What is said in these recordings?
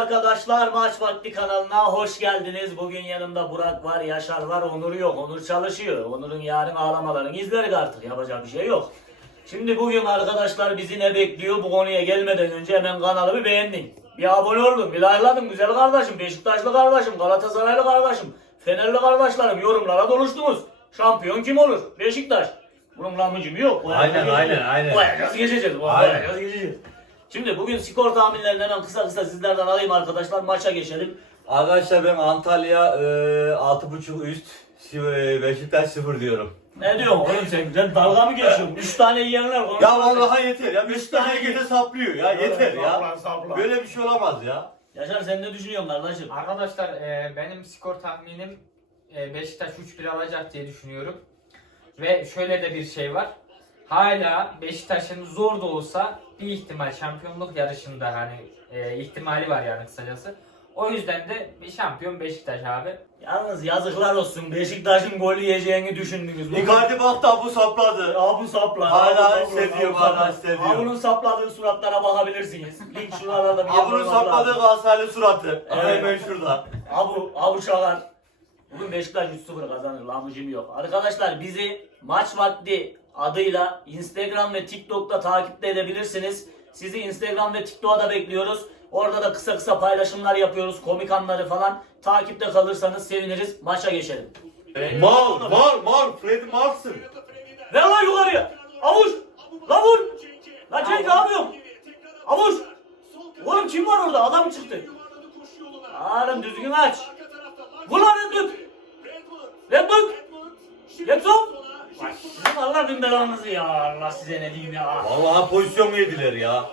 arkadaşlar Maç Vakti kanalına hoş geldiniz. Bugün yanımda Burak var, Yaşar var, Onur yok. Onur çalışıyor. Onur'un yarın ağlamalarını izleriz artık. Yapacak bir şey yok. Şimdi bugün arkadaşlar bizi ne bekliyor? Bu konuya gelmeden önce hemen kanalı bir beğendin. Bir abone oldun, bir likeladın güzel kardeşim. Beşiktaşlı kardeşim, Galatasaraylı kardeşim, Fenerli kardeşlerim yorumlara doluştunuz. Şampiyon kim olur? Beşiktaş. Bunun lamıcımı yok. Aynen, aynen, aynen. Koyacağız geçeceğiz. Koyacağız geçeceğiz. Şimdi bugün skor tahminlerini hemen kısa kısa sizlerden alayım arkadaşlar. Maça geçelim. Arkadaşlar ben Antalya e, 6.5 üst Şi- Beşiktaş 0 diyorum. Ne diyorsun oğlum sen? Sen dalga mı geçiyorsun? 3 tane yiyenler konuşuyor. Ya vallahi yeter ya. Beşiktaş tane- herkese saplıyor ya yeter ya. sapla. Böyle bir şey olamaz ya. Yaşar sen ne düşünüyorsun kardeşim? Arkadaşlar e, benim skor tahminim e, Beşiktaş 3-1 alacak diye düşünüyorum. Ve şöyle de bir şey var. Hala Beşiktaş'ın zor da olsa bir ihtimal şampiyonluk yarışında hani e, ihtimali var yani kısacası. O yüzden de bir şampiyon Beşiktaş abi. Yalnız yazıklar olsun. Beşiktaş'ın gol yiyeceğini düşündünüz. Bu- Icardi bak da bu sapladı. Abu sapla. Hala Abu Abu hala hissediyor. Abu'nun sapladığı suratlara bakabilirsiniz. Link şuralarda bir Abu'nun sapladığı. Galatasaraylı suratı. Evet. Hemen şurada. Abu, Abu Şalar. Bugün Beşiktaş 3-0 kazanır. Lamıcım yok. Arkadaşlar bizi maç vakti adıyla Instagram ve TikTok'ta takip de edebilirsiniz. Sizi Instagram ve TikTok'a da bekliyoruz. Orada da kısa kısa paylaşımlar yapıyoruz. Komik anları falan. Takipte kalırsanız seviniriz. Maça geçelim. Mal, mal, mal. Freddy Malsın. Ver lan yukarıya. Avuç. Lan vur. Lan Cenk ne yapıyorsun? Avuç. Oğlum kim var orada? Adam çıktı. Ağrım düzgün aç. Vur lan Redmond. Redmond. Redmond. Bak sizin Allah'ın belanızı ya. Allah size ne diyeyim ya. Vallahi pozisyon yediler ya.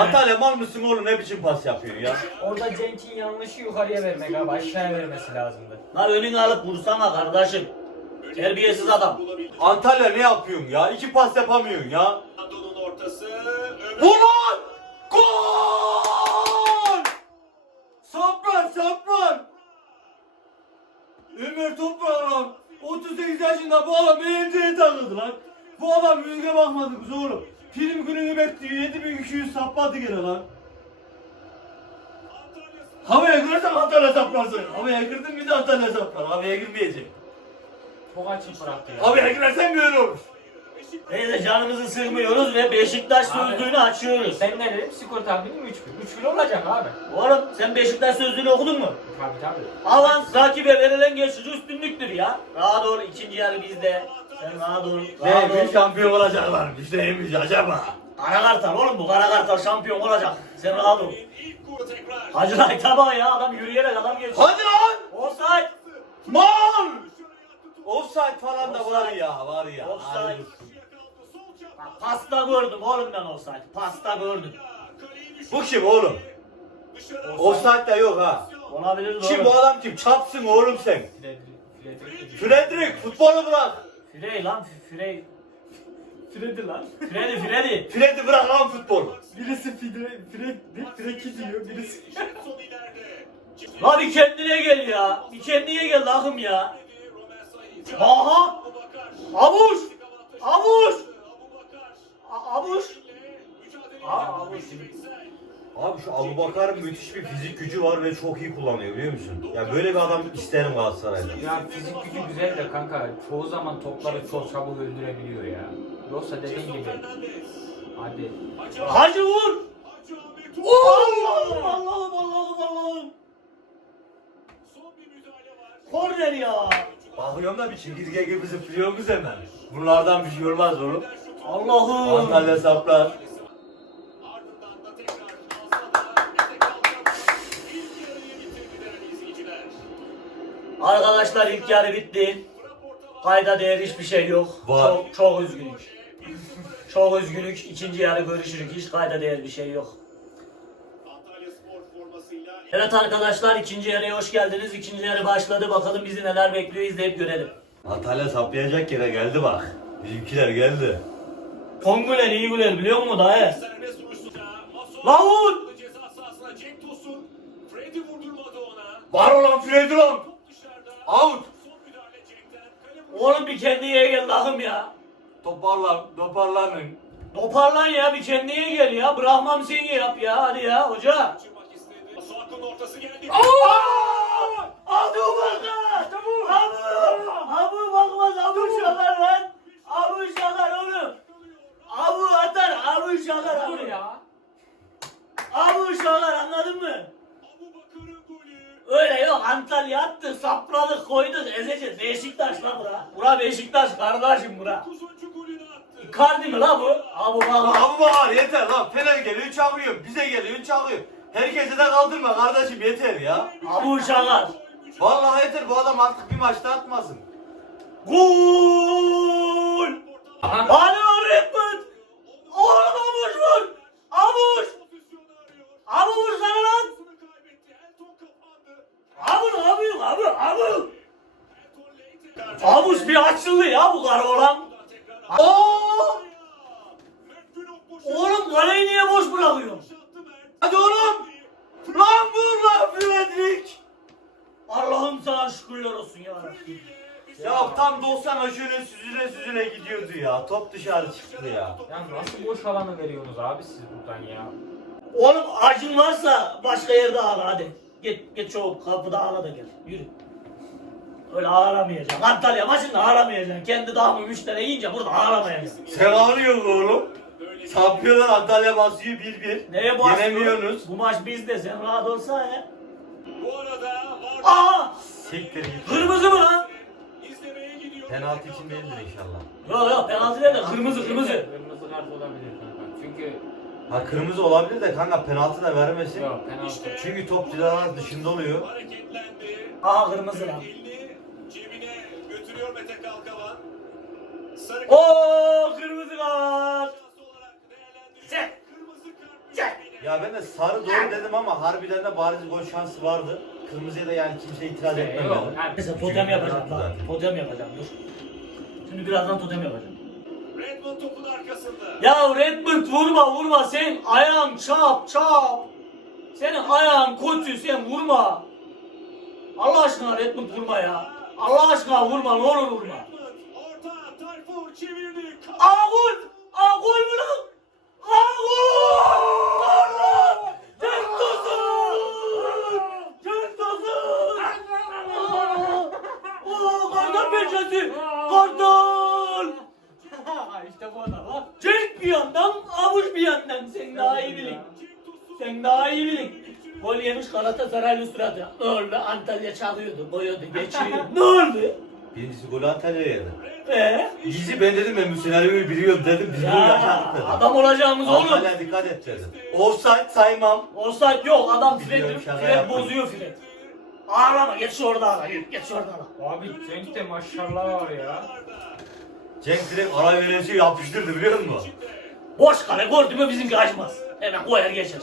Antalya mal mısın oğlum ne biçim pas yapıyor ya. Orada Cenk'in yanlışı yukarıya vermek abi aşağıya vermesi lazımdı. Lan önünü alıp vursana kardeşim. Terbiyesiz adam. Antalya ne yapıyorsun ya? İki pas yapamıyorsun ya. Anadolu'nun ortası. Vur lan! Gol! Saplar saplar! Ömer Toprak lan. 38 yaşında bu adam eğlenceye takıldı lan. Bu adam yüzüne bakmadı kız oğlum. Film gününü bekliyor 7200 sapladı gene lan. Havaya girersen Antalya saplarsın. Havaya girdin bir de Antalya saplar. Havaya girmeyecek. Çok açık bıraktı ya. Havaya girersen böyle olur. Neyse canımızı sıkmıyoruz ve Beşiktaş Abi. sözlüğünü açıyoruz. Ben ne dedim? Skor tahminim 3-1. 3-1 olacak abi. Oğlum sen Beşiktaş sözlüğünü okudun mu? Tabii tabii. Avans rakibe verilen geçici üstünlüktür ya. Rahat ol ikinci yarı bizde. Sen rahat ol. Rahat Ne ol. bir şampiyon olacaklar. Biz neymiş acaba? Kara Kartal oğlum bu Kara Kartal şampiyon olacak. Sen rahat ol. Hacı Aytaba ya adam yürüyerek adam geçiyor. Hadi lan! Offside. Mal! Offside falan da var ya, var ya. Offside. Ay, Bak, Pasta gördüm oğlum ben offside. Pasta gördüm. Bu kim oğlum? Offside de yok ha. Olabilir doğru. Kim bu adam kim? Çapsın oğlum sen. Fredrik, Fredrik. Fredrik futbolu bırak. Frey lan Frey. Freddy lan. Freddy Freddy. Freddy bırak lan futbolu. Birisi Fredrik, Fred, Fredrik diyor. Birisi Son ileride. La bir kendine gel ya. Bir kendine gel lahım ya. Aha. Abubakar. Avuç. Avuç. Abubakar. A- Avuç. Mücadele Aa, ediyor. Avuç. Veysel. Abi şu Abu Bakar'ın müthiş bir fizik gücü var ve çok iyi kullanıyor biliyor musun? Ya böyle bir adam isterim Galatasaray'da. Ya fizik gücü güzel de kanka çoğu zaman topları çok çabuk öldürebiliyor ya. Yoksa dediğin gibi hadi. Hacı vur. Allah'ım Allah'ım Allah'ım Allah'ım. Son bir müdahale var. Korner ya. Bakıyorum da bir çekirge gibi zıplıyorsunuz hemen. Bunlardan bir şey olmaz oğlum. Allah'ım. Antalya saplar. Arkadaşlar ilk yarı bitti. Kayda değer hiçbir şey yok. Var. Çok, çok üzgünük. Çok üzgünük. İkinci yarı görüşürük. Hiç kayda değer bir şey yok. Antalya Spor formasıyla Evet arkadaşlar ikinci yarıya hoş geldiniz. İkinci yarı başladı. Bakalım bizi neler bekliyor izleyip görelim. Antalya saplayacak yere geldi bak. Bizimkiler geldi. Tonguler iyi güler biliyor musun dayı? ona. Var olan Freddy lan. Oğlum bir kendine gel lahım ya. Toparlan, toparlanın. Toparlan ya bir kendine gel ya. Bırakmam seni yap ya hadi ya hoca. Ortası geldi. Abu Bakar! Abu! Abu bakmaz yok Antalya attı, sapladık, koyduk, ezeceğiz. Beşiktaş lan bura. Bura Beşiktaş kardeşim bura. 9. golünü attı. Icardi mi la bu? Abu Bakar. Abi bağır yeter lan. Fener geliyor çağırıyor. Bize geliyor çağırıyor. Herkese de kaldırma kardeşim yeter ya. Abu şakar. Vallahi yeter bu adam artık bir maçta atmasın. Gol! Lan Redmond! Oğlum Abuş vur! Abuş! Pozisyonu arıyor. Abu vur sana lan! Pasını kaybetti. Elton kapandı. Abu ne yapıyorsun Abu? Abu! Elton Leite. Abuş bir açıldı ya bu kara olan. Oo! Oğlum kaleyi niye boş bırakıyorsun? Hadi oğlum. Lan vur lan Fredrik. Allah'ım sana şükürler olsun ya. Ya tam 90'a şöyle süzüle süzüle gidiyordu ya. Top dışarı çıktı ya. Ya nasıl boş alanı veriyorsunuz abi siz buradan ya? Oğlum acın varsa başka yerde ağla hadi. Git git çoğu kapıda ağla da gel. Yürü. Öyle ağlamayacaksın. Antalya maçında ağlamayacaksın. Kendi dağımı 3 tane yiyince burada ağlamayacaksın. Sen ağlıyorsun oğlum. Şampiyonlar Antalya basıyor 1-1. Neye? Yenemiyorsunuz. Bu maç bizde sen rahat olsa ya. Bu arada var. Aa! Siktir git. Kırmızı mı lan? İzlemeye gidiyor. Penaltı için değildir inşallah. Yok yok penaltı değil de kırmızı kırmızı. Kırmızı kart olabilir. Çünkü Ha kırmızı olabilir de kanka penaltı da vermesin. yok penaltı. Çünkü top cezanın dışında oluyor. Hareketlendi. Aha kırmızı lan. Elini cebine götürüyor Mete Kalkavan. Sarı Oo kırmızı kart. olarak değerlendiriyor. Çek. Kırmızı kart. Çek. Ya ben de sarı doğru dedim ama harbiden de bariz gol şansı vardı. Kırmızıya da yani kimse itiraz Yok, etmemeli. yani- Neyse totem yapacağım lan. Totem yapacağım dur. Şimdi birazdan totem yapacağım. Topun arkasında. Ya Redmond vurma vurma sen ayağın çap çap. Senin ayağın kötü sen vurma. Allah aşkına Redmond vurma ya. Allah aşkına vurma ne olur vurma. Redmond orta Tayfur çevirdi. Aa gol! Aa gol mü lan? Aa gol! Gol lan! Cenk Tosun! Cenk Tosun! Aa! Oo kartal pençesi! Kartal! işte bu adam bak. Cenk bir yandan, avuç bir yandan. Sen daha iyi bilin. Sen daha iyi bilin. Gol yemiş Galatasaraylı suratı. Ne oldu? Antalya çalıyordu, boyadı, geçiyor. ne oldu? Birincisi golü Antalya'ya yedi. Ee? Bizi ben dedim ben bu senaryoyu biliyorum dedim. Biz bunu Ya dedim. adam olacağımız oğlum. Antalya dikkat et dedim. Offside saymam. Offside yok adam Biliyorum, Fred, şaka Fred yaptım. bozuyor Fred. Ağlama geç şu orada ağla yürü geç şu orada ağla. Abi Cenk'te maşallah var ya. Cenk direkt ara veresi yapıştırdı biliyor musun? Boş kale gördü mü bizimki açmaz. Hemen koyar geçer.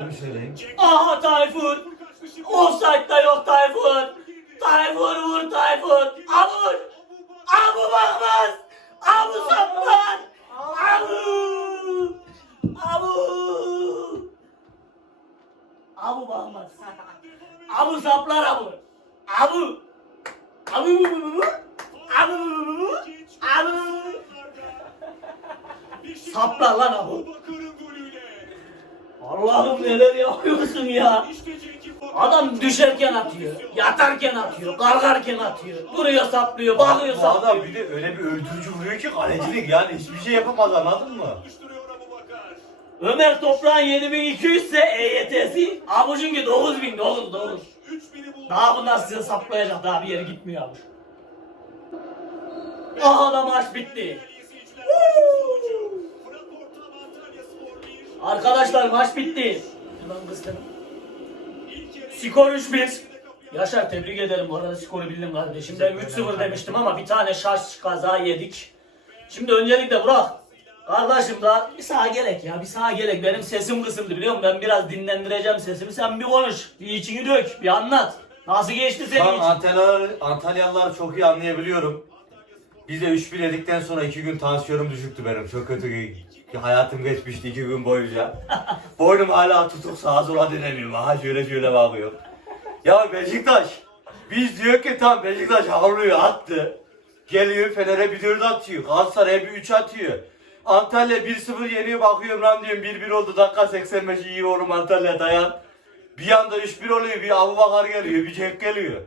Abi söyleyeyim. Aha Tayfun. Offside da yok Tayfun. Tayfun vur Tayfun. Abu. Abu bakmaz. Abu saplar. Abu. Abu. Abu bakmaz. Abu saplar Abu. Abu. Abu. Abu. Abu. Abu. Saplar lan golüyle. Allah'ım neler yapıyorsun ya. Adam düşerken atıyor, yatarken atıyor, kalkarken atıyor, duruyor saplıyor, bakıyor Bu adam saplıyor. bir de öyle bir öldürücü vuruyor ki kalecilik yani hiçbir şey yapamaz anladın mı? Ömer Toprağ'ın 7200 ise EYT'si, Abucunki 9000, 9, 9. 3-1'i buldu. Daha bunlar size saplayacak, daha bir yere gitmiyor Abuş. Aha da maç bitti. Arkadaşlar maç bitti. İlk yarı Skor 3-1. Yaşar tebrik ederim bu arada skoru bildim kardeşim. Ben 3-0 demiştim ama bir tane şaş kaza yedik. Şimdi öncelikle Burak. Kardeşim daha bir sağa gerek ya bir sağa gerek. Benim sesim kısıldı biliyor musun? Ben biraz dinlendireceğim sesimi. Sen bir konuş. Bir içini dök. Bir anlat. Nasıl geçti Şu senin an için? Antalyalıları, Antalyalıları çok iyi anlayabiliyorum. Biz de 3-1 yedikten sonra 2 gün tansiyonum düşüktü benim. Çok kötü hayatım geçmişti 2 gün boyunca. Boynum hala tutuk sağa sola dönemiyorum. Aha şöyle şöyle bakıyorum. Ya Beşiktaş. Biz diyor ki tam Beşiktaş havluyu attı. Geliyor Fener'e bir 4 atıyor. Galatasaray'a bir 3 atıyor. Antalya 1-0 yeniyor bakıyorum lan diyorum 1-1 oldu dakika 85 iyi oğlum Antalya dayan. Bir anda 3-1 oluyor, bir Abu Bakar geliyor, bir Cenk geliyor.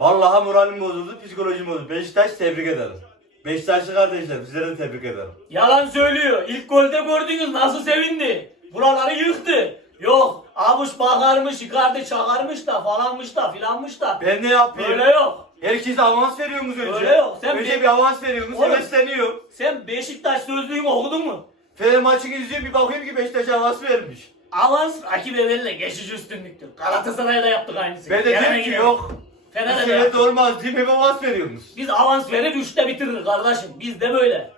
Vallahi moralim bozuldu, psikolojim bozuldu. Beşiktaş tebrik ederim. Beşiktaşlı kardeşler, sizlere de tebrik ederim. Yalan söylüyor. İlk golde gördünüz nasıl sevindi. Buraları yıktı. Yok. Abuş bakarmış, Icardi çakarmış da falanmış da filanmış da. Ben ne yapayım? Öyle yok. Herkese avans veriyorsunuz önce. Öyle yok, sen önce bir- bir avans veriyorsunuz, Oğlum. hevesleniyor. Sen Beşiktaş sözlüğünü okudun mu? Fener maçını izliyorum, bir bakıyorum ki Beşiktaş avans vermiş. Avans rakip evvelle geçici üstünlüktür. Galatasaray'da yaptık aynısını. Ben de diyorum ki yok. Fener'e de yaptık. olmaz değil mi? Hep avans veriyorsunuz. Biz avans verir üçte bitirir kardeşim. Biz de böyle.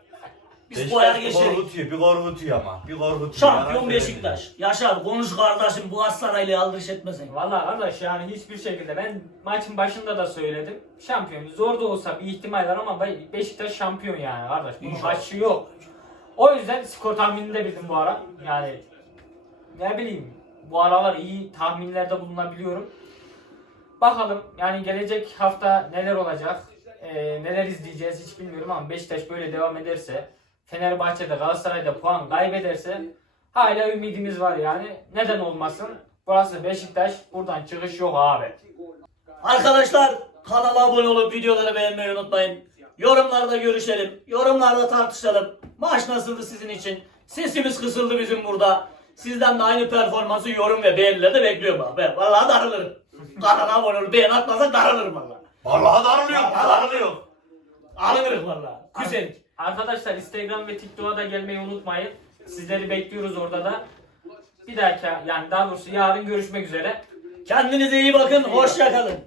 Biz bu ayağa Beşiktaş bir geçerik. korkutuyor, bir korkutuyor ama. Bir korkutuyor. Şampiyon Beşiktaş. Yaşar konuş kardeşim bu Galatasaray'la aldırış etmesin. Valla arkadaş yani hiçbir şekilde ben maçın başında da söyledim. Şampiyon zor da olsa bir ihtimal var ama Be- Beşiktaş şampiyon yani kardeş. Bunun kaçışı yok. O yüzden skor tahminini de bildim bu ara. Yani ne bileyim bu aralar iyi tahminlerde bulunabiliyorum. Bakalım yani gelecek hafta neler olacak, ee, neler izleyeceğiz hiç bilmiyorum ama Beşiktaş böyle devam ederse, Fenerbahçe'de Galatasaray'da puan kaybederse hala ümidimiz var yani. Neden olmasın? Burası Beşiktaş, buradan çıkış yok abi. Arkadaşlar kanala abone olup videoları beğenmeyi unutmayın. Yorumlarda görüşelim. Yorumlarda tartışalım. Maç nasıldı sizin için? Sesimiz kısıldı bizim burada. Sizden de aynı performansı yorum ve beğenilerde bekliyorum bak. Ben vallahi darılırım. Kanala abone olup beğen atmazsan darılırım vallahi. Vallahi darılıyor, darılıyor. Alınırım vallahi. Küserik. Arkadaşlar Instagram ve TikTok'a da gelmeyi unutmayın. Sizleri bekliyoruz orada da. Bir dahaki yani daha doğrusu yarın görüşmek üzere. Kendinize iyi bakın. Hoşça kalın.